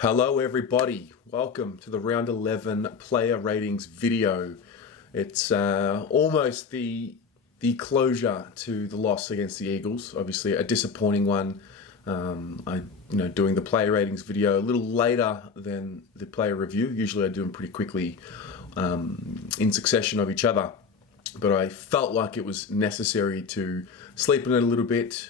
Hello everybody, welcome to the round 11 player ratings video. It's almost the closure to the loss against the Eagles, obviously a disappointing one. Doing the player ratings video a little later than the player review. Usually I do them pretty quickly in succession of each other, but I felt like it was necessary to sleep on it a little bit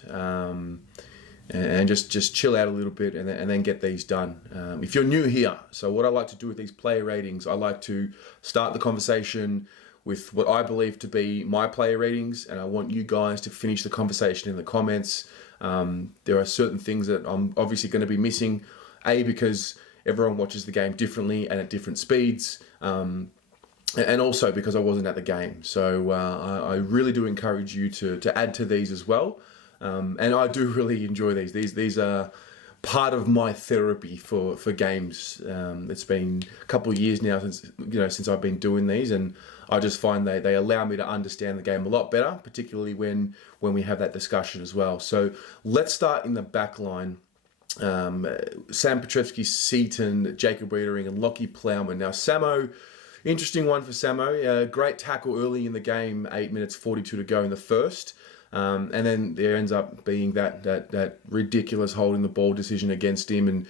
and just chill out a little bit and then get these done. If you're new here, so what I like to do with these player ratings, I like to start the conversation with what I believe to be my player ratings, and I want you guys to finish the conversation in the comments. There are certain things that I'm obviously going to be missing, because everyone watches the game differently and at different speeds, and also because I wasn't at the game. So I really do encourage you to add to these as well. And I do really enjoy these. These are part of my therapy for games. It's been a couple of years now since I've been doing these, and I just find they allow me to understand the game a lot better, particularly when we have that discussion as well. So let's start in the back line. Sam Petrevski, Seaton, Jacob Wiedering, and Lockie Plowman. Now Samo, interesting one for Samo. Great tackle early in the game, 8 minutes 42 to go in the first. And then there ends up being that ridiculous holding the ball decision against him, and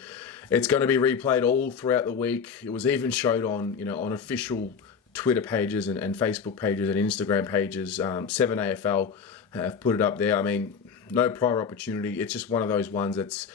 it's going to be replayed all throughout the week. It was even showed on official Twitter pages and Facebook pages and Instagram pages. 7AFL have put it up there. I mean, no prior opportunity. It's just one of those ones that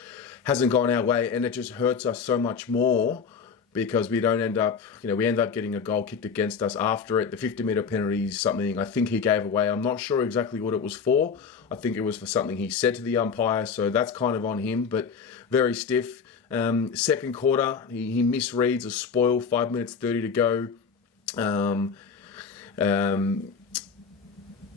hasn't gone our way, and it just hurts us so much more because we don't end up, we end up getting a goal kicked against us after it. The 50-metre penalty is something I think he gave away. I'm not sure exactly what it was for. I think it was for something he said to the umpire, so that's kind of on him, but very stiff. Second quarter, he misreads a spoil, 5 minutes 30 to go.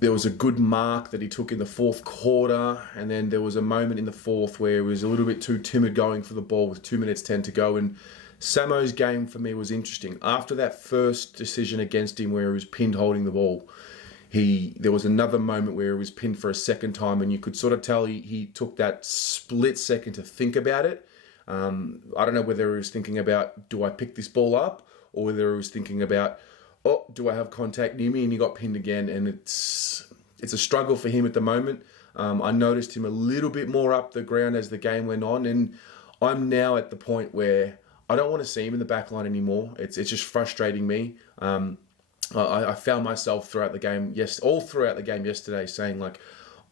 There was a good mark that he took in the fourth quarter, and then there was a moment in the fourth where he was a little bit too timid going for the ball with 2 minutes 10 to go, and Samo's game for me was interesting. After that first decision against him where he was pinned holding the ball, there was another moment where he was pinned for a second time, and you could sort of tell he took that split second to think about it. I don't know whether he was thinking about, do I pick this ball up? Or whether he was thinking about, do I have contact near me? And he got pinned again, and it's a struggle for him at the moment. I noticed him a little bit more up the ground as the game went on, and I'm now at the point where I don't want to see him in the back line anymore. It's just frustrating me. I found myself throughout the game, all throughout the game yesterday, saying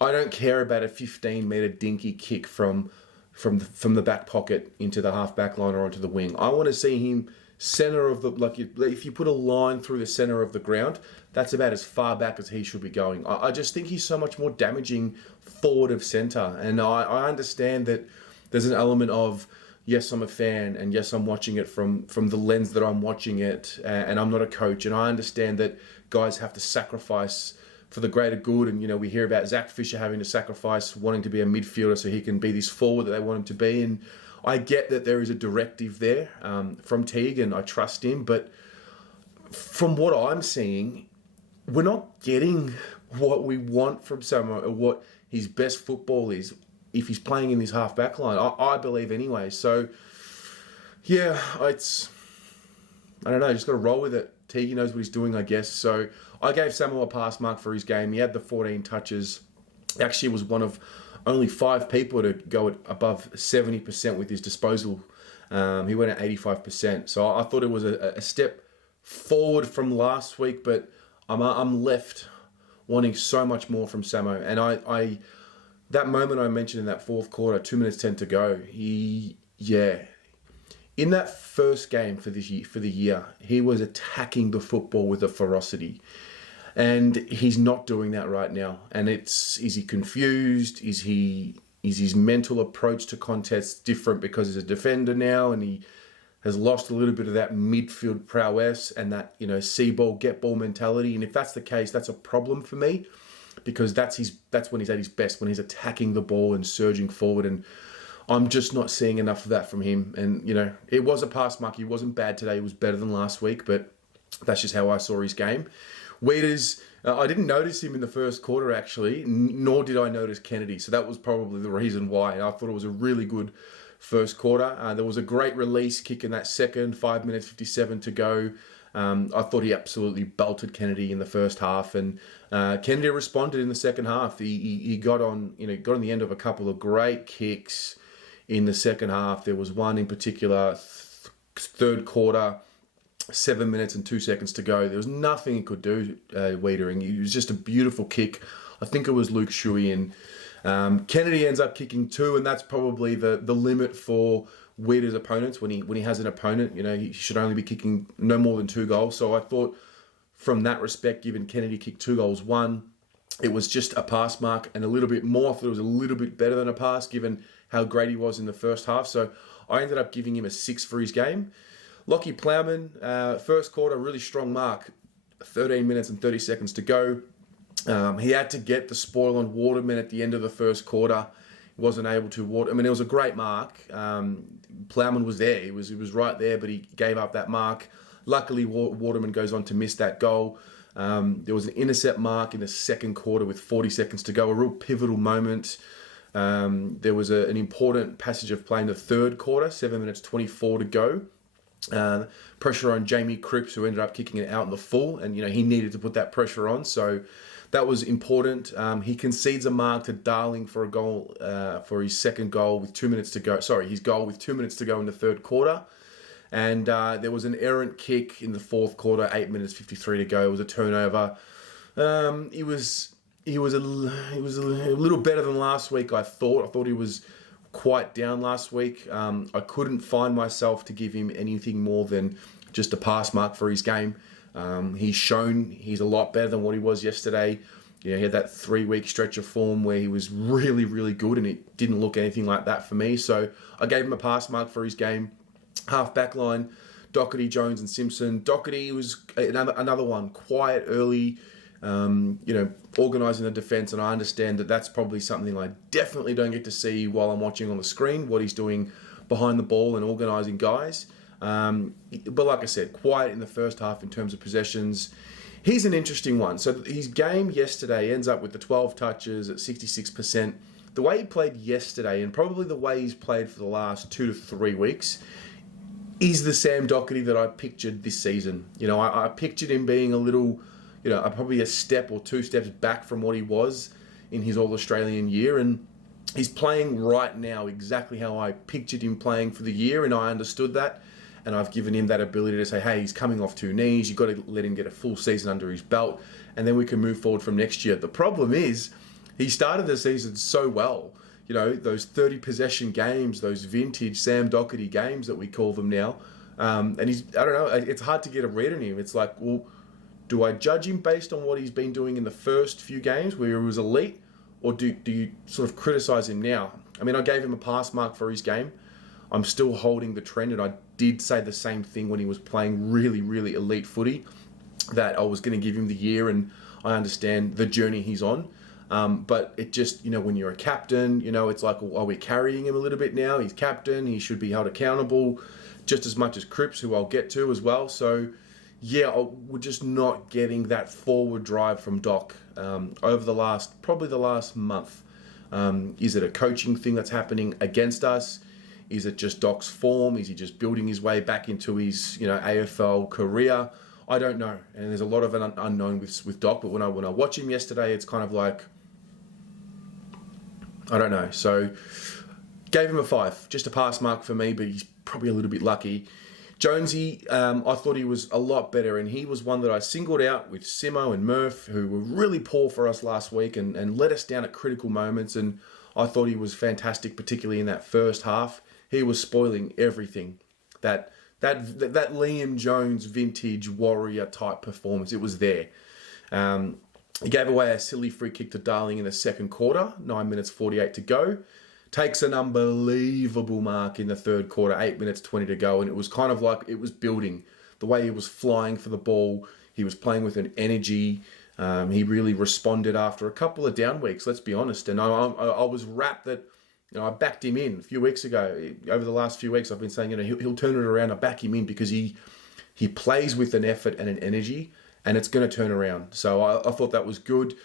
I don't care about a 15-metre dinky kick from the back pocket into the half back line or onto the wing. I want to see him center of if you put a line through the center of the ground, that's about as far back as he should be going. I just think he's so much more damaging forward of center, and I understand that there's an element of, yes, I'm a fan, and yes, I'm watching it from the lens that I'm watching it, and I'm not a coach, and I understand that guys have to sacrifice for the greater good, and we hear about Zach Fisher having to sacrifice, wanting to be a midfielder so he can be this forward that they want him to be, and I get that there is a directive there from Teague, and I trust him, but from what I'm seeing, we're not getting what we want from someone, or what his best football is, if he's playing in this half-back line, I believe anyway. So, yeah, I don't know, just got to roll with it. Teague knows what he's doing, I guess. So I gave Samuel a pass mark for his game. He had the 14 touches. Actually was one of only 5 people to go at above 70% with his disposal. He went at 85%. So I thought it was a step forward from last week, but I'm left wanting so much more from Samo. And that moment I mentioned in that fourth quarter, 2 minutes 10 to go, in that first game for the year, he was attacking the football with a ferocity. And he's not doing that right now. And is he confused? Is his mental approach to contests different because he's a defender now and he has lost a little bit of that midfield prowess and that, see ball, get ball mentality? And if that's the case, that's a problem for me, because that's when he's at his best, when he's attacking the ball and surging forward. And I'm just not seeing enough of that from him. And, it was a pass mark. He wasn't bad today. He was better than last week, but that's just how I saw his game. Wieders, I didn't notice him in the first quarter, actually, nor did I notice Kennedy. So that was probably the reason why. I thought it was a really good first quarter. There was a great release kick in that second, 5 minutes 57 to go. I thought he absolutely belted Kennedy in the first half, and Kennedy responded in the second half. He got on the end of a couple of great kicks in the second half. There was one in particular, third quarter, 7 minutes and 2 seconds to go. There was nothing he could do, Wiedering. It was just a beautiful kick. I think it was Luke Shuey, and Kennedy ends up kicking 2, and that's probably the limit for Wieder's opponents. When he has an opponent, he should only be kicking no more than 2 goals. So I thought from that respect, given Kennedy kicked 2 goals, 1, it was just a pass mark and a little bit more. I thought it was a little bit better than a pass given how great he was in the first half. So I ended up giving him a 6 for his game. Lockie Plowman, first quarter, really strong mark, 13 minutes and 30 seconds to go. He had to get the spoil on Waterman at the end of the first quarter. He wasn't able to. It was a great mark. Plowman was there. He was right there, but he gave up that mark. Luckily, Waterman goes on to miss that goal. There was an intercept mark in the second quarter with 40 seconds to go, a real pivotal moment. There was an important passage of play in the third quarter, 7 minutes 24 to go. Pressure on Jamie Cripps, who ended up kicking it out in the full, and he needed to put that pressure on, so that was important. He concedes a mark to Darling for a goal, for his second goal with 2 minutes to go. Sorry, his goal with 2 minutes to go in the third quarter. And there was an errant kick in the fourth quarter, 8 minutes 53 to go. It was a turnover. He was a little better than last week, I thought. I thought he was quite down last week. I couldn't find myself to give him anything more than just a pass mark for his game. He's shown he's a lot better than what he was yesterday. He had that 3-week stretch of form where he was really, really good, and it didn't look anything like that for me. So I gave him a pass mark for his game. Half back line, Doherty, Jones and Simpson. Doherty was another one, quiet early, organising the defence, and I understand that that's probably something I definitely don't get to see while I'm watching on the screen, what he's doing behind the ball and organising guys. But like I said, quiet in the first half in terms of possessions. He's an interesting one. So his game yesterday ends up with the 12 touches at 66%. The way he played yesterday, and probably the way he's played for the last 2 to 3 weeks, is the Sam Doherty that I pictured this season. I pictured him being a little, probably a step or 2 steps back from what he was in his All-Australian year, and he's playing right now exactly how I pictured him playing for the year, and I understood that. And I've given him that ability to say, hey, he's coming off 2 knees. You've got to let him get a full season under his belt, and then we can move forward from next year. The problem is he started the season so well. Those 30 possession games, those vintage Sam Doherty games that we call them now. And I don't know, it's hard to get a read on him. It's like, well, do I judge him based on what he's been doing in the first few games where he was elite? Or do you sort of criticize him now? I gave him a pass mark for his game. I'm still holding the trend, and I did say the same thing when he was playing really, really elite footy, that I was going to give him the year, and I understand the journey he's on. But it just, when you're a captain, it's like, well, are we carrying him a little bit now? He's captain. He should be held accountable just as much as Cripps, who I'll get to as well. So, yeah, we're just not getting that forward drive from Doc over probably the last month. Is it a coaching thing that's happening against us? Is it just Doc's form? Is he just building his way back into his, AFL career? I don't know. And there's a lot of an unknown with Doc. But when I watch him yesterday, it's kind of like, I don't know. So gave him a 5. Just a pass mark for me, but he's probably a little bit lucky. Jonesy, I thought he was a lot better, and he was one that I singled out with Simo and Murph, who were really poor for us last week and let us down at critical moments. And I thought he was fantastic, particularly in that first half. He was spoiling everything. That Liam Jones vintage warrior type performance, it was there. He gave away a silly free kick to Darling in the second quarter, 9 minutes 48 to go. Takes an unbelievable mark in the third quarter, 8 minutes 20 to go, and it was kind of like it was building. The way he was flying for the ball, he was playing with an energy. He really responded after a couple of down weeks, let's be honest. And I was rapt that, I backed him in a few weeks ago. Over the last few weeks, I've been saying, he'll turn it around. I back him in because he plays with an effort and an energy, and it's going to turn around. So I thought that was good.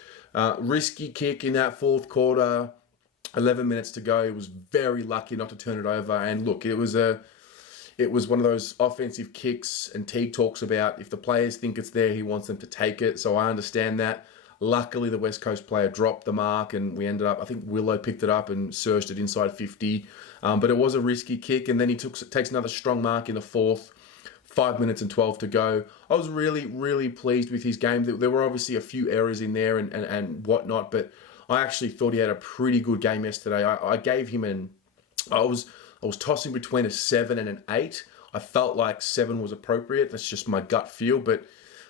Risky kick in that fourth quarter. 11 minutes to go. He was very lucky not to turn it over. And look, it was one of those offensive kicks, and Teague talks about if the players think it's there, he wants them to take it. So I understand that. Luckily, the West Coast player dropped the mark, and we ended up, I think Willow picked it up and surged it inside 50. But it was a risky kick, and then he takes another strong mark in the fourth. 5 minutes and 12 to go. I was really, really pleased with his game. There were obviously a few errors in there and whatnot, but I actually thought he had a pretty good game yesterday. I gave him I was tossing between a 7 and an 8. I felt like 7 was appropriate. That's just my gut feel, but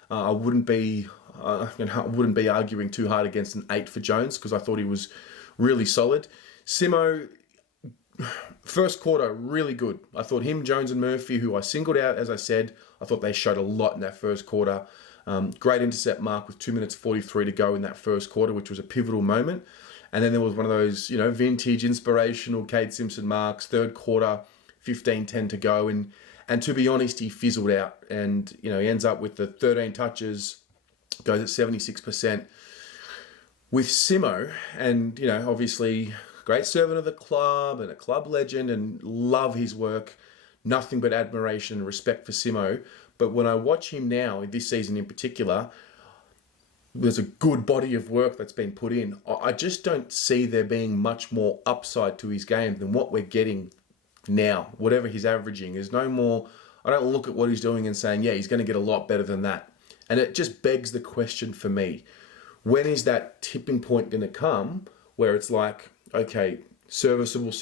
I wouldn't be arguing too hard against an 8 for Jones because I thought he was really solid. Simo, first quarter, really good. I thought him, Jones and Murphy, who I singled out, as I said, I thought they showed a lot in that first quarter. Great intercept mark with 2 minutes 43 to go in that first quarter, which was a pivotal moment. And then there was one of those, vintage, inspirational Cade Simpson marks, third quarter, 15-10 to go. And to be honest, he fizzled out. And, he ends up with the 13 touches, goes at 76%. With Simo, and, obviously great servant of the club and a club legend and love his work. Nothing but admiration and respect for Simo. But when I watch him now, this season in particular, there's a good body of work that's been put in. I just don't see there being much more upside to his game than what we're getting now. Whatever he's averaging, there's no more. I don't look at what he's doing and saying, yeah, he's going to get a lot better than that. And it just begs the question for me, when is that tipping point going to come where it's like, okay, serviceable,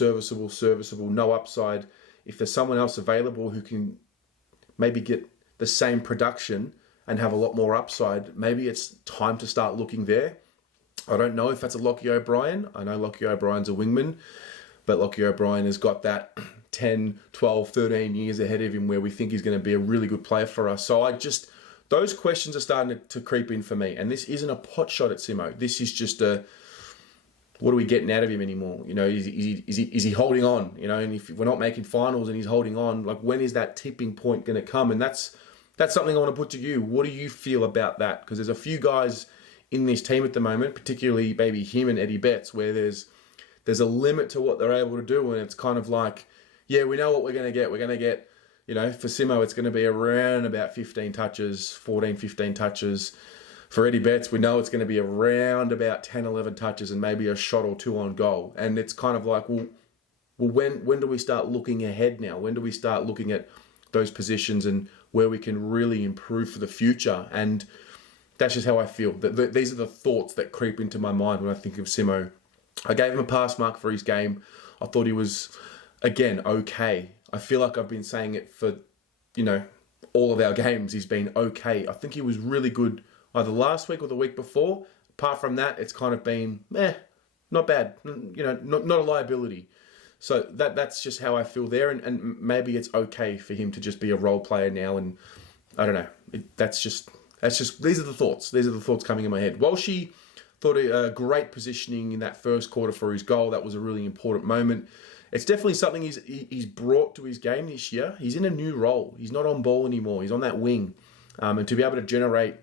no upside. If there's someone else available who can maybe get the same production and have a lot more upside, maybe it's time to start looking there. I don't know if that's a Lockie O'Brien. I know Lockie O'Brien's a wingman, but Lockie O'Brien has got that 10, 12, 13 years ahead of him where we think he's going to be a really good player for us. So those questions are starting to creep in for me. And this isn't a pot shot at Simo. This is just what are we getting out of him anymore? Is he holding on? And if we're not making finals and he's holding on, like when is that tipping point going to come? And that's something I want to put to you. What do you feel about that? Because there's a few guys in this team at the moment, particularly maybe him and Eddie Betts, where there's a limit to what they're able to do, and it's kind of like, yeah, we know what we're going to get. We're going to get, for Simo, it's going to be around about 15 touches, 14, 15 touches. For Eddie Betts, we know it's going to be around about 10, 11 touches and maybe a shot or two on goal. And it's kind of like, well, when do we start looking ahead now? When do we start looking at those positions and where we can really improve for the future? And that's just how I feel. These are the thoughts that creep into my mind when I think of Simo. I gave him a pass mark for his game. I thought he was, again, okay. I feel like I've been saying it for, all of our games. He's been okay. I think he was really good either last week or the week before. Apart from that, it's kind of been, not bad. Not a liability. So that's just how I feel there. And maybe it's okay for him to just be a role player now. And I don't know. That's just, these are the thoughts. These are the thoughts coming in my head. Walshy thought a great positioning in that first quarter for his goal. That was a really important moment. It's definitely something he's brought to his game this year. He's in a new role. He's not on ball anymore. He's on that wing. And to be able to generate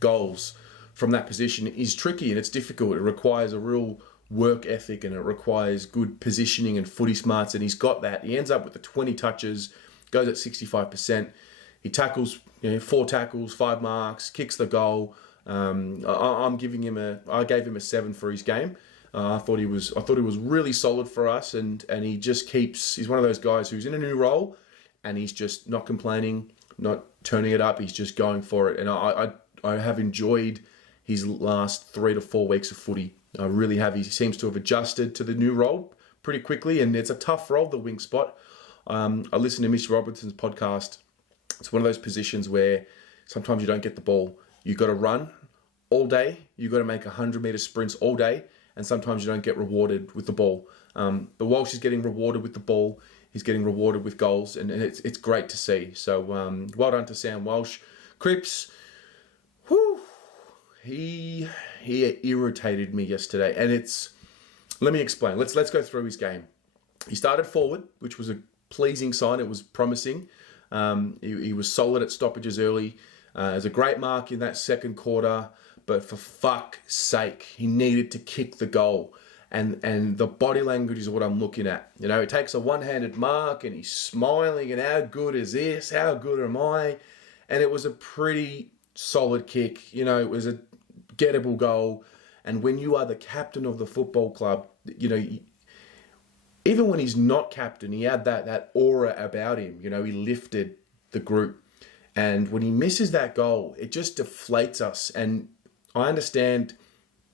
goals from that position is tricky and it's difficult. It requires a real work ethic and it requires good positioning and footy smarts, and he's got that. He ends up with the 20 touches, goes at 65%. He tackles, 4 tackles, 5 marks, kicks the goal. I gave him a 7 for his game. I thought he was really solid for us, and he just he's one of those guys who's in a new role and he's just not complaining, not turning it up. He's just going for it. And I have enjoyed his last 3 to 4 weeks of footy. I really have. He seems to have adjusted to the new role pretty quickly, and it's a tough role, the wing spot. I listened to Mitch Robertson's podcast. It's one of those positions where sometimes you don't get the ball. You've got to run all day. You've got to make 100-meter sprints all day, and sometimes you don't get rewarded with the ball. But Walsh is getting rewarded with the ball. He's getting rewarded with goals, and it's great to see. So well done to Sam Walsh. Cripps, he irritated me yesterday, and let me explain. Let's go through his game. He started forward, which was a pleasing sign. It was promising. He was solid at stoppages early. It was a great mark in that second quarter, but for fuck's sake, he needed to kick the goal. and the body language is what I'm looking at. You know, he takes a one-handed mark and he's smiling and how good is this? How good am I? And it was a pretty solid kick. You know, it was a gettable goal. And when you are the captain of the football club, you know, even when he's not captain, he had that aura about him. You know, he lifted the group. And when he misses that goal, it just deflates us. And I understand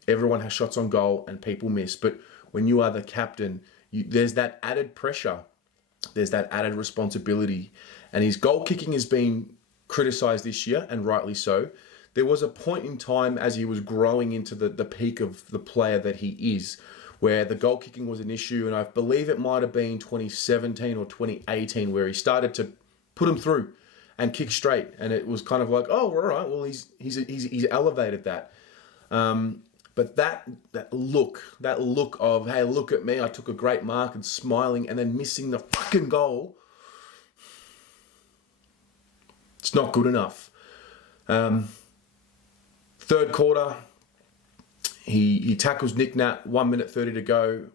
everyone has shots on goal and people miss. But when you are the captain, there's that added pressure. There's that added responsibility. And his goal kicking has been criticised this year, and rightly so. There was a point in time as he was growing into the peak of the player that he is, where the goal kicking was an issue. And I believe it might have been 2017 or 2018 where he started to put him through and kick straight. And it was kind of like, oh, all right, well, he's elevated that. But that look of, hey, look at me, I took a great mark, and smiling and then missing the fucking goal, it's not good enough. Third quarter, he tackles Nick Nat, 1 minute 30 to go.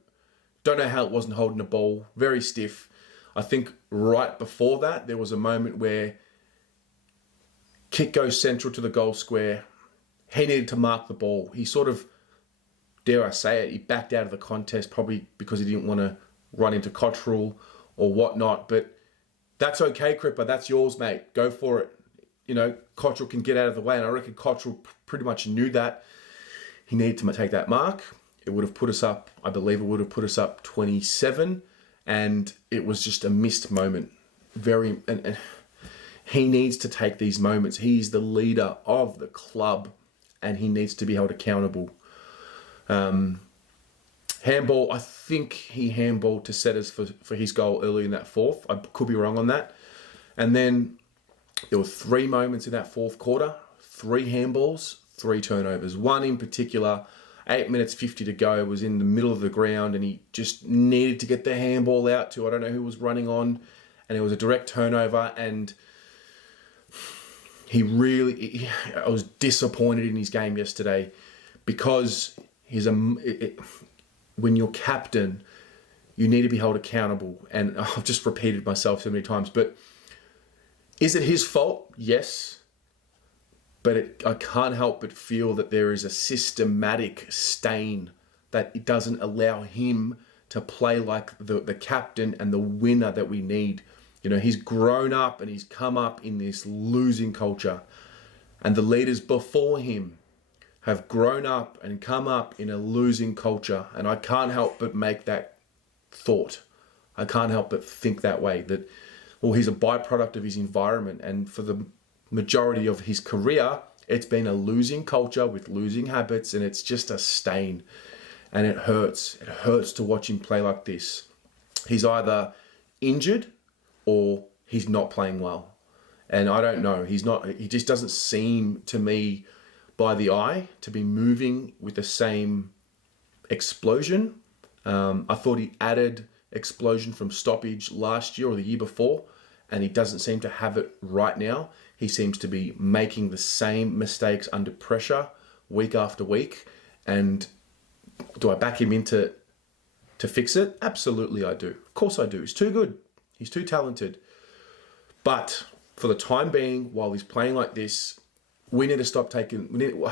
Don't know how it wasn't holding the ball, very stiff. I think right before that, there was a moment where kick goes central to the goal square. He needed to mark the ball. He sort of, dare I say it, he backed out of the contest probably because he didn't want to run into Cottrell or whatnot. But that's okay, Cripper. That's yours, mate. Go for it. You know, Cottrell can get out of the way. And I reckon Cottrell pretty much knew that. He needed to take that mark. It would have put us up, I believe it would have put us up 27. And it was just a missed moment. And he needs to take these moments. He's the leader of the club and he needs to be held accountable. Handball, I think he handballed to Setters for his goal early in that fourth. I could be wrong on that. And then there were 3 moments in that fourth quarter, 3 handballs, 3 turnovers. One in particular, 8 minutes 50 to go, was in the middle of the ground and he just needed to get the handball out to, I don't know who was running on, and it was a direct turnover. And I was disappointed in his game yesterday because when you're captain, you need to be held accountable. And I've just repeated myself so many times, but is it his fault? Yes. But I can't help but feel that there is a systematic stain that it doesn't allow him to play like the captain and the winner that we need. You know, he's grown up and he's come up in this losing culture. And the leaders before him have grown up and come up in a losing culture. And I can't help but make that thought. I can't help but think that way, that, well, he's a byproduct of his environment. And for the majority of his career, it's been a losing culture with losing habits, and it's just a stain. And it hurts. It hurts to watch him play like this. He's either injured or he's not playing well. And I don't know. He just doesn't seem to me by the eye to be moving with the same explosion. I thought he added explosion from stoppage last year or the year before, and he doesn't seem to have it right now. He seems to be making the same mistakes under pressure week after week. And do I back him into to fix it? Absolutely I do. Of course I do. He's too good. He's too talented. But for the time being, while he's playing like this, we need to stop taking...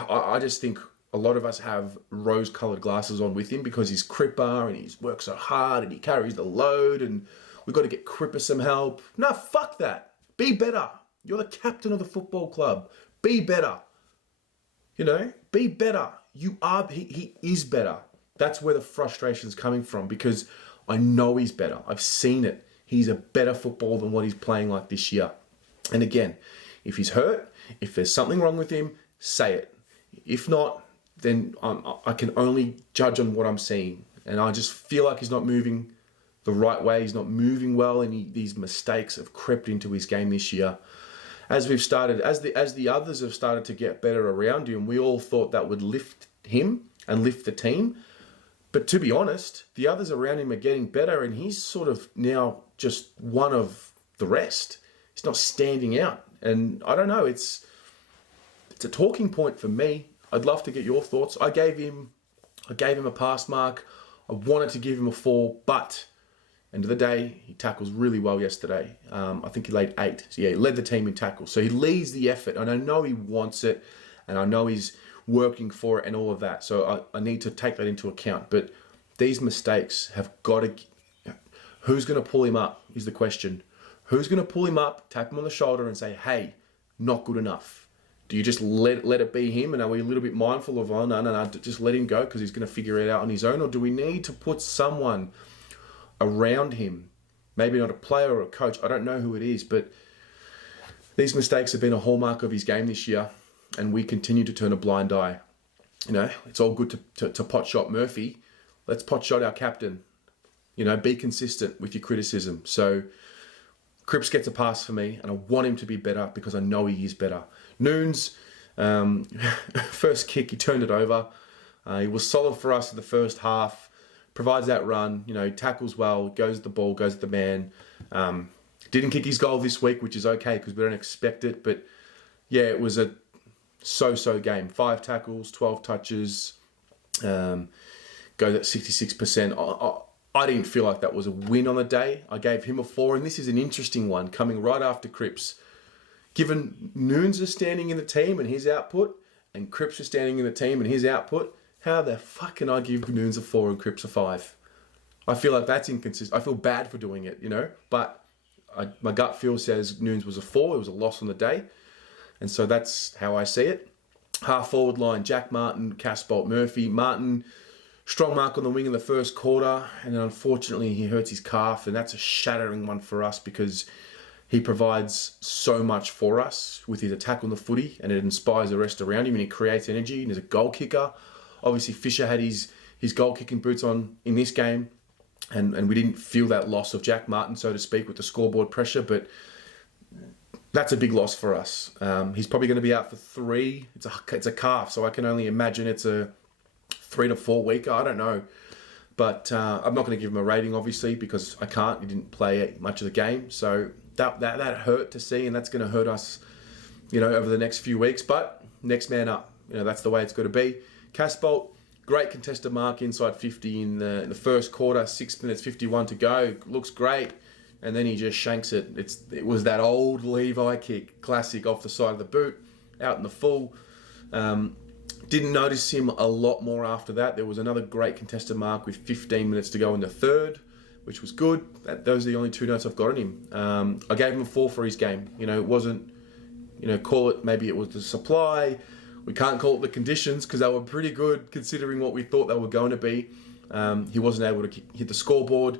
I just think a lot of us have rose-coloured glasses on with him because he's Cripper and he's worked so hard and he carries the load and we've got to get Cripper some help. No, fuck that. Be better. You're the captain of the football club. Be better. You know, be better. He is better. That's where the frustration's coming from, because I know he's better. I've seen it. He's a better footballer than what he's playing like this year. And again, if he's hurt, if there's something wrong with him, say it. If not, then I can only judge on what I'm seeing. And I just feel like he's not moving the right way. He's not moving well, and these mistakes have crept into his game this year. As the others have started to get better around him, we all thought that would lift him and lift the team. But to be honest, the others around him are getting better, and he's sort of now just one of the rest. He's not standing out. And I don't know, it's a talking point for me. I'd love to get your thoughts. I gave him a pass mark I wanted to give him a 4, but end of the day, he tackles really well yesterday. I think he laid 8. So yeah, he led the team in tackles. So he leads the effort, and I know he wants it, and I know he's working for it and all of that. So I need to take that into account. But these mistakes have got to... Who's going to pull him up is the question. Who's going to pull him up, tap him on the shoulder and say, hey, not good enough? Do you just let it be him? And are we a little bit mindful of, oh, no, just let him go because he's going to figure it out on his own? Or do we need to put someone around him? Maybe not a player or a coach. I don't know who it is, but these mistakes have been a hallmark of his game this year, and we continue to turn a blind eye. You know, it's all good to pot shot Murphy. Let's pot shot our captain. You know, be consistent with your criticism. So Cripps gets a pass for me, and I want him to be better because I know he is better. Noons, first kick, he turned it over. He was solid for us in the first half, provides that run, you know, tackles well, goes at the ball, goes at the man. Didn't kick his goal this week, which is okay because we don't expect it. But yeah, it was a so-so game. 5 tackles, 12 touches, goes at 66%. I didn't feel like that was a win on the day. I gave him a 4, and this is an interesting one coming right after Cripps. Given Noons is standing in the team and his output, and Cripps is standing in the team and his output, how the fuck can I give Noons a 4 and Cripps a 5? I feel like that's inconsistent. I feel bad for doing it, you know, but my gut feel says Noons was a 4. It was a loss on the day, and so that's how I see it. Half forward line, Jack Martin, Casbolt, Murphy. Martin, strong mark on the wing in the first quarter, and then unfortunately he hurts his calf, and that's a shattering one for us because he provides so much for us with his attack on the footy, and it inspires the rest around him, and he creates energy, and he's a goal kicker. Obviously Fisher had his goal kicking boots on in this game, and we didn't feel that loss of Jack Martin, so to speak, with the scoreboard pressure, but that's a big loss for us. He's probably going to be out for 3. It's a calf, so I can only imagine it's a 3 to 4 week. I don't know. But I'm not going to give him a rating, obviously, because I can't. He didn't play much of the game. So that hurt to see, and that's going to hurt us, you know, over the next few weeks. But next man up. You know, that's the way it's got to be. Casbolt, great contested mark inside 50 in the first quarter. 6 minutes 51 to go. Looks great. And then he just shanks it. It was that old Levi kick, classic off the side of the boot, out in the full. Didn't notice him a lot more after that. There was another great contested mark with 15 minutes to go in the third, which was good. Those are the only 2 notes I've got on him. I gave him a 4 for his game. You know, it wasn't, you know, call it, maybe it was the supply. We can't call it the conditions because they were pretty good considering what we thought they were going to be. He wasn't able to hit the scoreboard,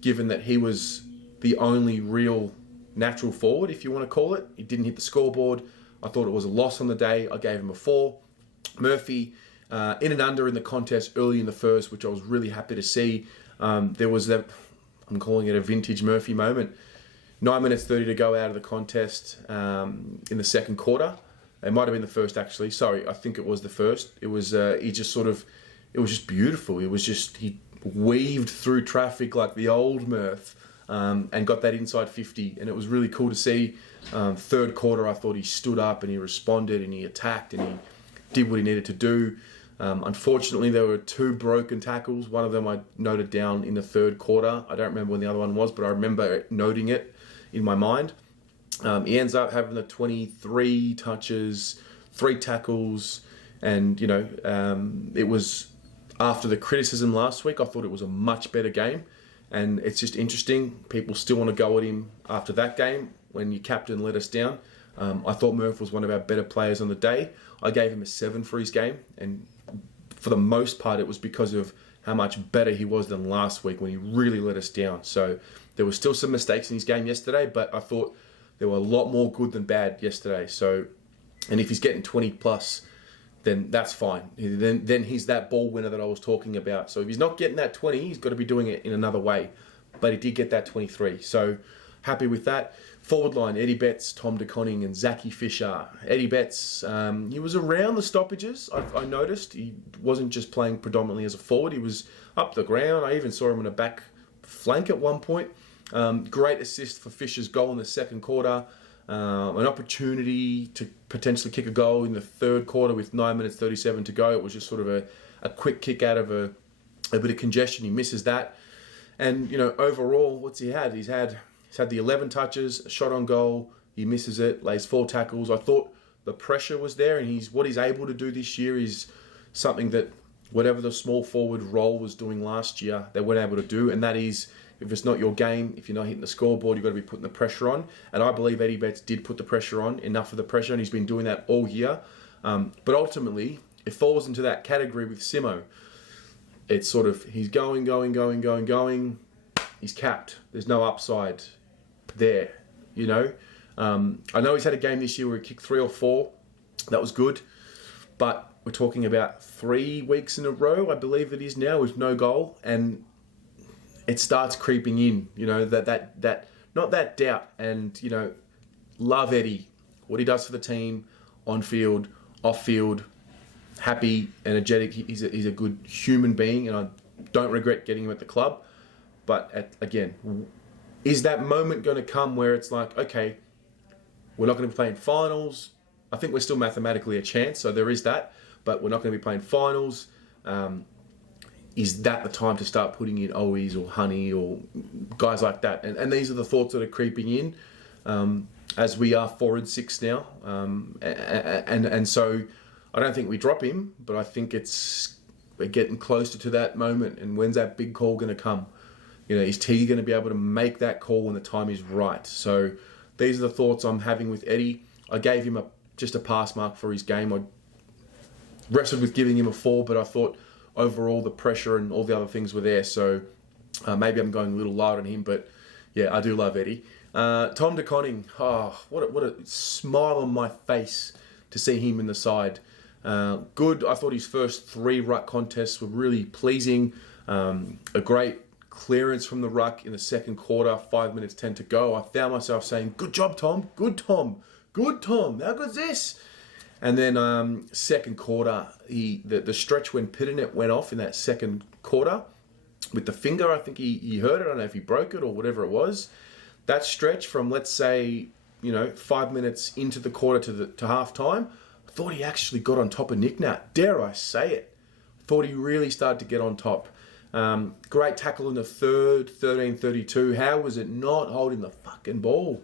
given that he was the only real natural forward, if you want to call it. He didn't hit the scoreboard. I thought it was a loss on the day. I gave him a 4. Murphy, in and under in the contest early in the first, which I was really happy to see. There was that, I'm calling it a vintage Murphy moment. 9 minutes 30 to go out of the contest in the second quarter. It might have been the first, actually. Sorry, I think it was the first. It was, it was just beautiful. He weaved through traffic like the old Murph. And got that inside 50, and it was really cool to see. Third quarter, I thought he stood up and he responded and he attacked and he did what he needed to do. Unfortunately, there were 2 broken tackles. One of them I noted down in the third quarter. I don't remember when the other one was, but I remember noting it in my mind. He ends up having the 23 touches, 3 tackles, and you know, it was after the criticism last week. I thought it was a much better game. And it's just interesting. People still want to go at him after that game when your captain let us down. I thought Murph was one of our better players on the day. I gave him a 7 for his game. And for the most part, it was because of how much better he was than last week when he really let us down. So there were still some mistakes in his game yesterday, but I thought there were a lot more good than bad yesterday. So, and if he's getting 20 plus, then that's fine. Then he's that ball winner that I was talking about. So if he's not getting that 20, he's got to be doing it in another way. But he did get that 23. So happy with that. Forward line, Eddie Betts, Tom De Koning, and Zachy Fisher. Eddie Betts, he was around the stoppages. I noticed he wasn't just playing predominantly as a forward. He was up the ground. I even saw him on a back flank at one point. Great assist for Fisher's goal in the second quarter. An opportunity to potentially kick a goal in the third quarter with 9 minutes 37 to go. It was just sort of a quick kick out of a a bit of congestion. He misses that. And, overall, what's he had? He's had the 11 touches, a shot on goal. He misses it, lays 4 tackles. I thought the pressure was there, and what he's able to do this year is something that whatever the small forward role was doing last year, they weren't able to do. And that is, if it's not your game, if you're not hitting the scoreboard, you've got to be putting the pressure on. And I believe Eddie Betts did put the pressure on, enough of the pressure, and he's been doing that all year. But ultimately, it falls into that category with Simo. It's sort of, he's going. He's capped. There's no upside there, I know he's had a game this year where he kicked 3 or 4. That was good. But we're talking about 3 weeks in a row, I believe it is now, with no goal. And it starts creeping in, that not that doubt. And, love Eddie, what he does for the team, on field, off field, happy, energetic. He's a good human being, and I don't regret getting him at the club. But again, is that moment going to come where it's like, okay, we're not going to be playing finals? I think we're still mathematically a chance, so there is that. But we're not going to be playing finals. Is that the time to start putting in Owies or Honey or guys like that? And these are the thoughts that are creeping in as we are 4 and 6 now. And so I don't think we drop him, but I think we're getting closer to that moment. And when's that big call going to come? Is T going to be able to make that call when the time is right? So these are the thoughts I'm having with Eddie. I gave him just a pass mark for his game. I wrestled with giving him a 4, but I thought overall the pressure and all the other things were there. So maybe I'm going a little lower on him, but yeah, I do love Eddie. Tom De Koning, what a smile on my face to see him in the side. Good. I thought his first 3 ruck contests were really pleasing. A great clearance from the ruck in the second quarter, 5 minutes 10 to go. I found myself saying, good job, Tom. Good Tom. Good Tom. How good's this? And then second quarter, the stretch when Pitternet went off in that second quarter with the finger, I think he hurt it. I don't know if he broke it or whatever it was. That stretch from, let's say, 5 minutes into the quarter to half time, I thought he actually got on top of Nick Nat. Dare I say it? Thought he really started to get on top. Great tackle in the third, 13-32. How was it not holding the fucking ball?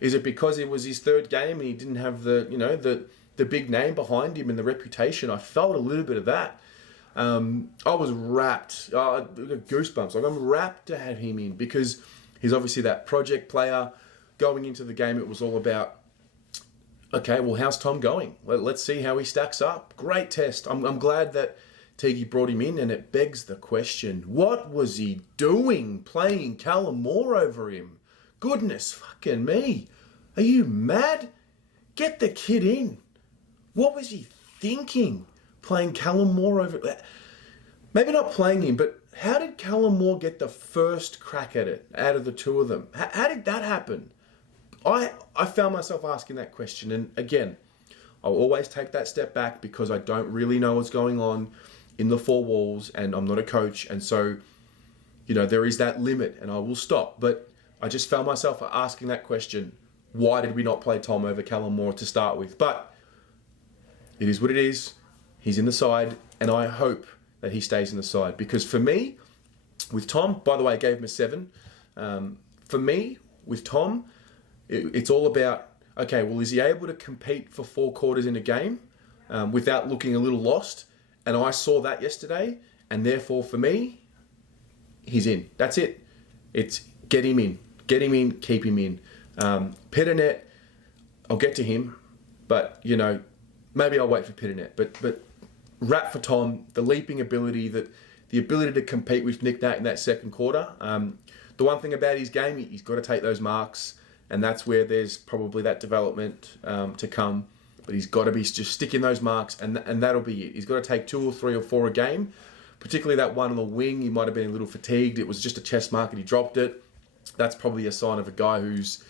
Is it because it was his third game and he didn't have the big name behind him and the reputation? I felt a little bit of that. I was rapt. I got goosebumps. Like, I'm rapt to have him in because he's obviously that project player. Going into the game, it was all about, okay, well, how's Tom going? Let's see how he stacks up. Great test. I'm glad that Tiki brought him in, and it begs the question, what was he doing playing Callum Moore over him? Goodness fucking me. Are you mad? Get the kid in. What was he thinking playing Callum Moore over... Maybe not playing him, but how did Callum Moore get the first crack at it out of the two of them? How did that happen? I found myself asking that question, and again, I'll always take that step back because I don't really know what's going on in the 4 walls, and I'm not a coach, and so, there is that limit, and I will stop. But I just found myself asking that question, why did we not play Tom over Callum Moore to start with? But it is what it is. He's in the side, and I hope that he stays in the side. Because for me, with Tom, by the way, I gave him a 7. For me, with Tom, it's all about, okay, well, is he able to compete for 4 quarters in a game without looking a little lost? And I saw that yesterday, and therefore for me, he's in. That's it. It's get him in, keep him in. Pitternet, I'll get to him, but maybe I'll wait for Pitternet. But rap for Tom, the leaping ability, the ability to compete with Nick Nat in that second quarter. The one thing about his game, he's got to take those marks, and that's where there's probably that development to come. But he's got to be just sticking those marks, and that'll be it. He's got to take 2 or 3 or 4 a game, particularly that one on the wing. He might have been a little fatigued. It was just a chest mark and he dropped it. That's probably a sign of a guy who's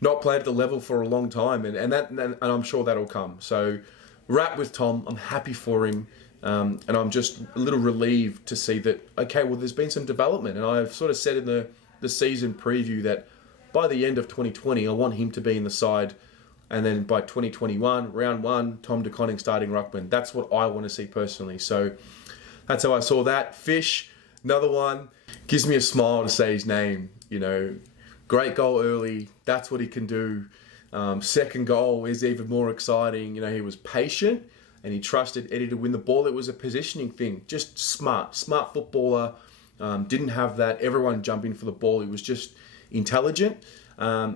not played at the level for a long time, and I'm sure that'll come. So rap with Tom. I'm happy for him, and I'm just a little relieved to see that, okay, well, there's been some development, and I've sort of said in the season preview that by the end of 2020, I want him to be in the side. And then by 2021, round 1, Tom De Koning starting ruckman. That's what I want to see personally. So that's how I saw that. Fish, Another one. Gives me a smile to say his name. Great goal early. That's what he can do. Second goal is even more exciting. He was patient and he trusted Eddie to win the ball. It was a positioning thing. Just smart footballer. Didn't have that everyone jump in for the ball. He was just intelligent.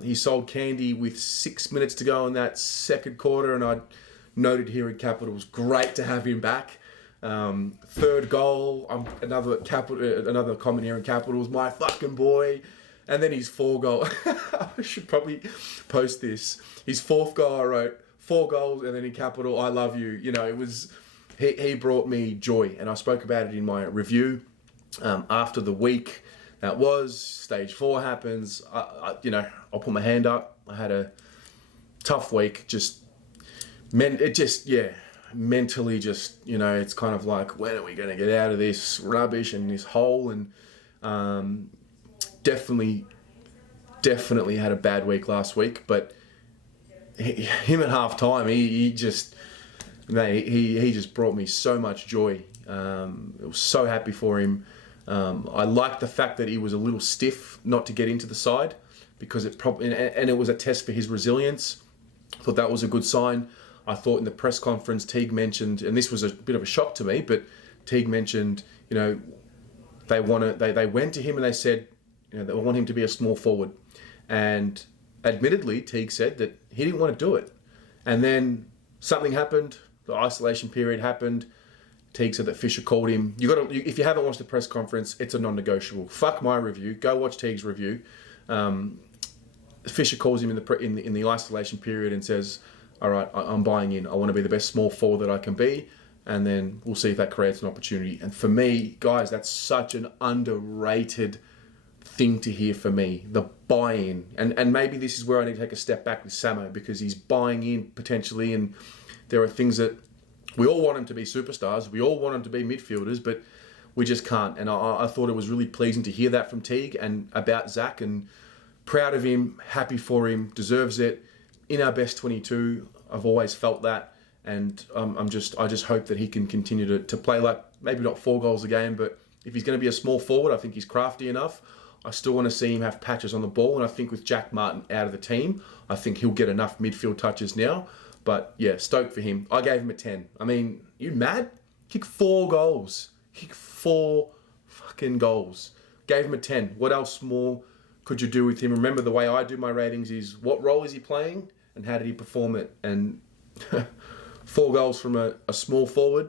He sold candy with 6 minutes to go in that second quarter, and I noted here in Capital, it was great to have him back. Third goal, another comment here in Capitals, my fucking boy. And then his 4 goal. I should probably post this. His 4th goal, I wrote 4 goals, and then in Capital, I love you. It was he brought me joy, and I spoke about it in my review. After the week that was, stage 4 happens. I'll put my hand up. I had a tough week. Mentally, it's kind of like, when are we going to get out of this rubbish and this hole? And definitely had a bad week last week. But him at half time, he just brought me so much joy. I was so happy for him. I liked the fact that he was a little stiff not to get into the side, because it was a test for his resilience. I thought that was a good sign. I thought in the press conference, Teague mentioned, and this was a bit of a shock to me, but Teague mentioned, they went to him and they said, they want him to be a small forward. And admittedly, Teague said that he didn't want to do it. And then something happened. The isolation period happened. Teague said that Fisher called him. If you haven't watched the press conference, it's a non-negotiable. Fuck my review. Go watch Teague's review. Fisher calls him in the isolation period and says, all right, I'm buying in. I want to be the best small forward that I can be, and then we'll see if that creates an opportunity. And for me, guys, that's such an underrated thing to hear for me, the buy-in. And maybe this is where I need to take a step back with Samo, because he's buying in potentially, and there are things that we all want him to be superstars. We all want him to be midfielders, but we just can't. And I thought it was really pleasing to hear that from Teague and about Zach, and proud of him, happy for him, deserves it. In our best 22, I've always felt that, and I just hope that he can continue to play like, maybe not 4 goals a game, but if he's going to be a small forward, I think he's crafty enough. I still want to see him have patches on the ball, and I think with Jack Martin out of the team, I think he'll get enough midfield touches now. But yeah, stoked for him. I gave him a 10. I mean, you mad? Kick 4 goals. Kick 4 fucking goals. Gave him a 10. What else more could you do with him? Remember, the way I do my ratings is what role is he playing and how did he perform it? And 4 goals from a small forward,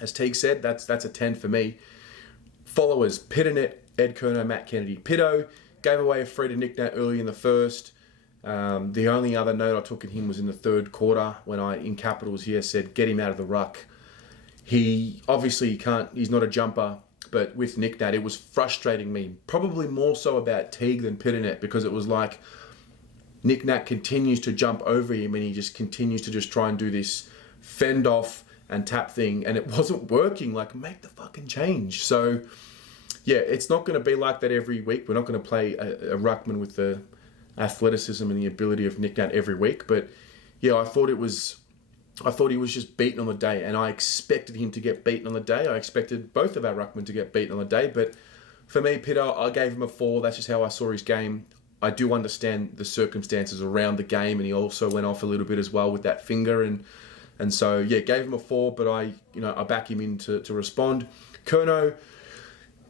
as Teague said, that's a 10 for me. Followers, Pitternet, Ed Curnow, Matt Kennedy. Pitto gave away a free to Nick Nat early in the first. The only other note I took in him was in the third quarter when I, in capitals here, said, get him out of the ruck. He's not a jumper, but with Nick Nat, it was frustrating me. Probably more so about Teague than Pitternet, because it was like Nick Nat continues to jump over him and he just continues to just try and do this fend off and tap thing, and it wasn't working. Like, make the fucking change. So, yeah, it's not going to be like that every week. We're not going to play a ruckman with the athleticism and the ability of Nick Nat every week, but yeah, I thought he was just beaten on the day, and I expected him to get beaten on the day. I expected both of our ruckmen to get beaten on the day, but for me, Pitto, I gave him a 4. That's just how I saw his game. I do understand the circumstances around the game, and he also went off a little bit as well with that finger, and so yeah, gave him a 4, but I back him in to respond. Curnow,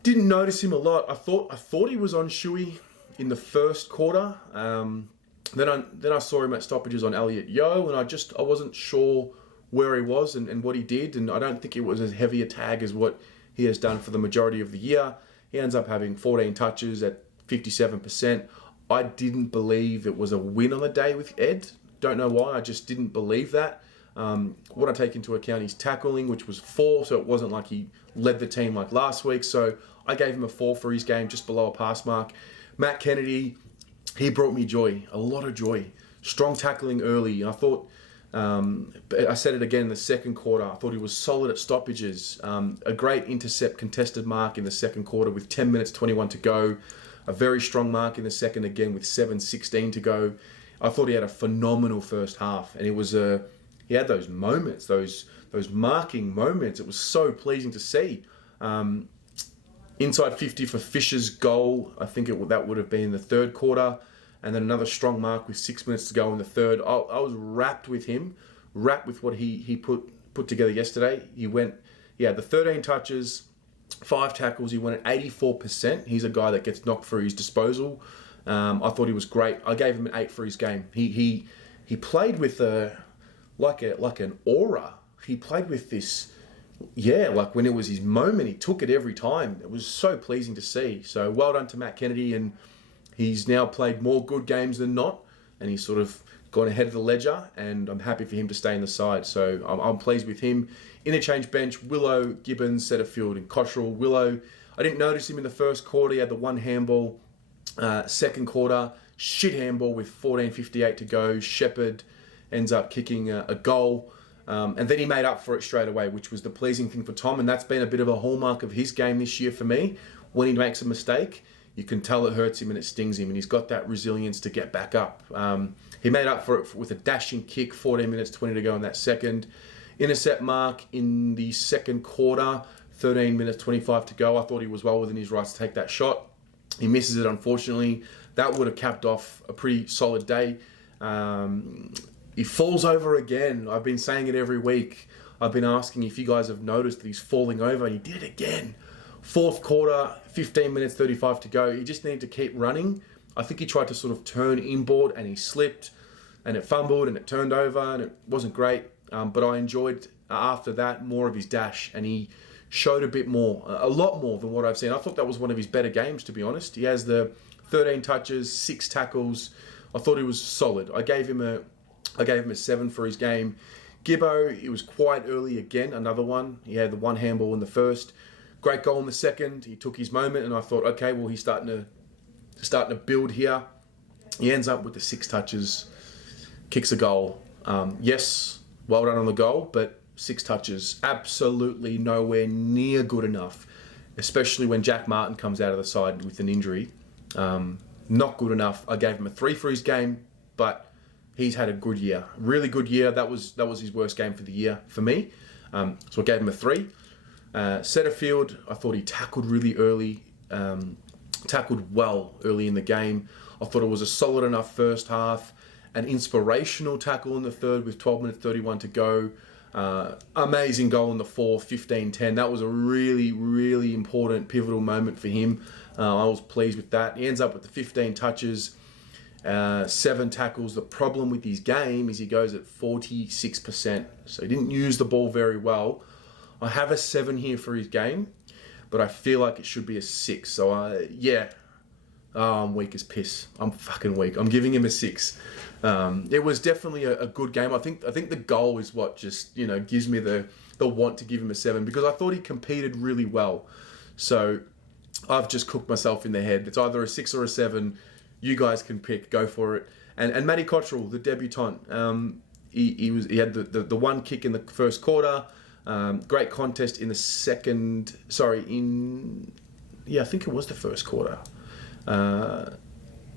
didn't notice him a lot. I thought he was on Shuey in the first quarter. Then I saw him at stoppages on Elliot Yeo, and I wasn't sure where he was and what he did, and I don't think it was as heavy a tag as what he has done for the majority of the year. He ends up having 14 touches at 57%. I didn't believe it was a win on the day with Ed. Don't know why, I just didn't believe that. What I take into account his tackling, which was 4, so it wasn't like he led the team like last week, so I gave him a 4 for his game, just below a pass mark. Matt Kennedy, he brought me joy, a lot of joy. Strong tackling early. I thought, I said it again in the second quarter, I thought he was solid at stoppages. A great intercept contested mark in the second quarter with 10 minutes 21 to go. A very strong mark in the second again with 7:16 to go. I thought he had a phenomenal first half, and he had those moments, those marking moments. It was so pleasing to see. Inside 50 for Fisher's goal. I think that would have been the third quarter. And then another strong mark with 6 minutes to go in the third. I was wrapped with him, wrapped with what he put together yesterday. He had the 13 touches, 5 tackles. He went at 84%. He's a guy that gets knocked for his disposal. I thought he was great. I gave him an 8 for his game. He played with like an aura. He played with this, like when it was his moment, he took it every time. It was so pleasing to see. So well done to Matt Kennedy, and he's now played more good games than not, and he's sort of gone ahead of the ledger, and I'm happy for him to stay in the side. So I'm pleased with him. Interchange bench, Willow, Gibbons, Setterfield, and Cottrell. Willow, I didn't notice him in the first quarter. He had the one handball. Second quarter, shit handball with 14:58 to go. Shepherd ends up kicking a goal. And then he made up for it straight away, which was the pleasing thing for Tom. And that's been a bit of a hallmark of his game this year for me. When he makes a mistake, you can tell it hurts him and it stings him. And he's got that resilience to get back up. He made up for it with a dashing kick, 14 minutes, 20 to go in that second. Intercept mark in the second quarter, 13 minutes, 25 to go. I thought he was well within his rights to take that shot. He misses it, unfortunately. That would have capped off a pretty solid day. He falls over again. I've been saying it every week. I've been asking if you guys have noticed that he's falling over, and he did it again. Fourth quarter, 15 minutes, 35 to go. He just needed to keep running. I think he tried to sort of turn inboard, and he slipped, and it fumbled, and it turned over, and it wasn't great. But I enjoyed, after that, more of his dash, and he showed a lot more than what I've seen. I thought that was one of his better games, to be honest. He has the 13 touches, 6 tackles. I thought he was solid. I gave him a 7 for his game. Gibbo, he was quite early again, another one. He had the one handball in the first. Great goal in the second. He took his moment, and I thought, okay, well, he's starting to build here. He ends up with the 6 touches, kicks a goal. Yes, well done on the goal, but 6 touches, absolutely nowhere near good enough, especially when Jack Martin comes out of the side with an injury. Not good enough. I gave him a 3 for his game, but he's had a good year, really good year. That was his worst game for the year for me. So I gave him a 3. Setterfield, I thought he tackled really early, tackled well early in the game. I thought it was a solid enough first half. An inspirational tackle in the third with 12 minutes 31 to go. Amazing goal in the fourth, 15-10. That was a really, really important, pivotal moment for him. I was pleased with that. He ends up with the 15 touches, 7 tackles. The problem with his game is he goes at 46%. So he didn't use the ball very well. I have a 7 here for his game, but I feel like it should be a 6. So, I'm weak as piss. I'm fucking weak. I'm giving him a 6. It was definitely a good game. I think the goal is what just, gives me the want to give him a 7, because I thought he competed really well. So I've just cooked myself in the head. It's either a 6 or a 7. You guys can pick. Go for it. And Matty Cottrell, the debutant, he had the one kick in the first quarter. Great contest in the second. I think it was the first quarter.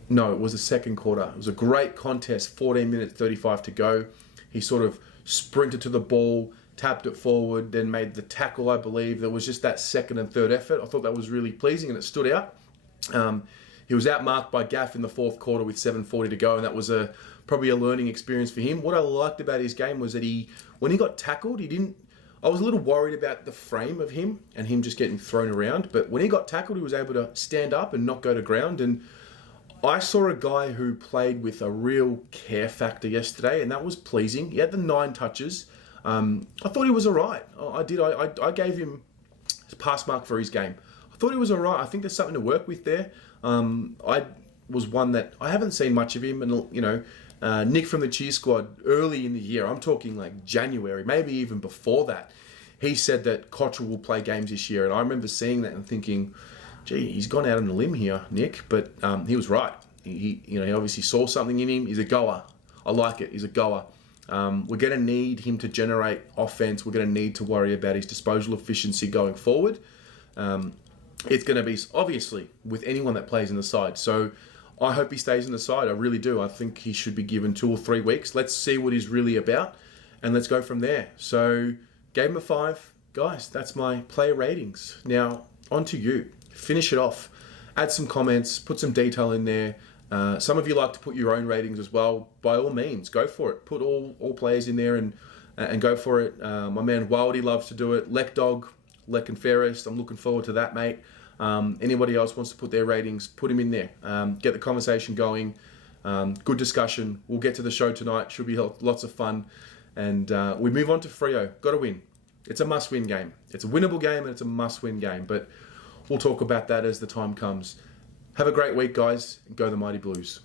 No, it was the second quarter. It was a great contest, 14 minutes, 35 to go. He sort of sprinted to the ball, tapped it forward, then made the tackle, I believe. There was just that second and third effort. I thought that was really pleasing, and it stood out. He was outmarked by Gaff in the fourth quarter with 7:40 to go, and that was probably a learning experience for him. What I liked about his game was that when he got tackled, I was a little worried about the frame of him and him just getting thrown around. But when he got tackled, he was able to stand up and not go to ground. And I saw a guy who played with a real care factor yesterday, and that was pleasing. He had the 9 touches. I thought he was all right. I did. I gave him a pass mark for his game. I thought he was all right. I think there's something to work with there. I was one that I haven't seen much of him. And, Nick from the Cheer Squad, early in the year, I'm talking like January, maybe even before that, he said that Cottrell will play games this year. And I remember seeing that and thinking, gee, he's gone out on a limb here, Nick. But he was right. He obviously saw something in him. He's a goer. I like it. He's a goer. We're going to need him to generate offense. We're going to need to worry about his disposal efficiency going forward. It's going to be, obviously, with anyone that plays in the side. So I hope he stays in the side. I really do. I think he should be given 2 or 3 weeks. Let's see what he's really about, and let's go from there. So gave him a 5. Guys, that's my player ratings. Now, on to you. finish it off. Add some comments, put some detail in there. Some of you like to put your own ratings as well. By all means, go for it. Put all players in there and go for it. My man Wildy loves to do it. Lek Dog, Lek and Fairest. I'm looking forward to that, mate. Anybody else wants to put their ratings, put them in there. Get the conversation going. Good discussion. We'll get to the show tonight. Should be lots of fun. And we move on to Freo. Got to win. It's a must-win game. It's a winnable game and it's a must-win game. But we'll talk about that as the time comes. Have a great week, guys. Go the Mighty Blues.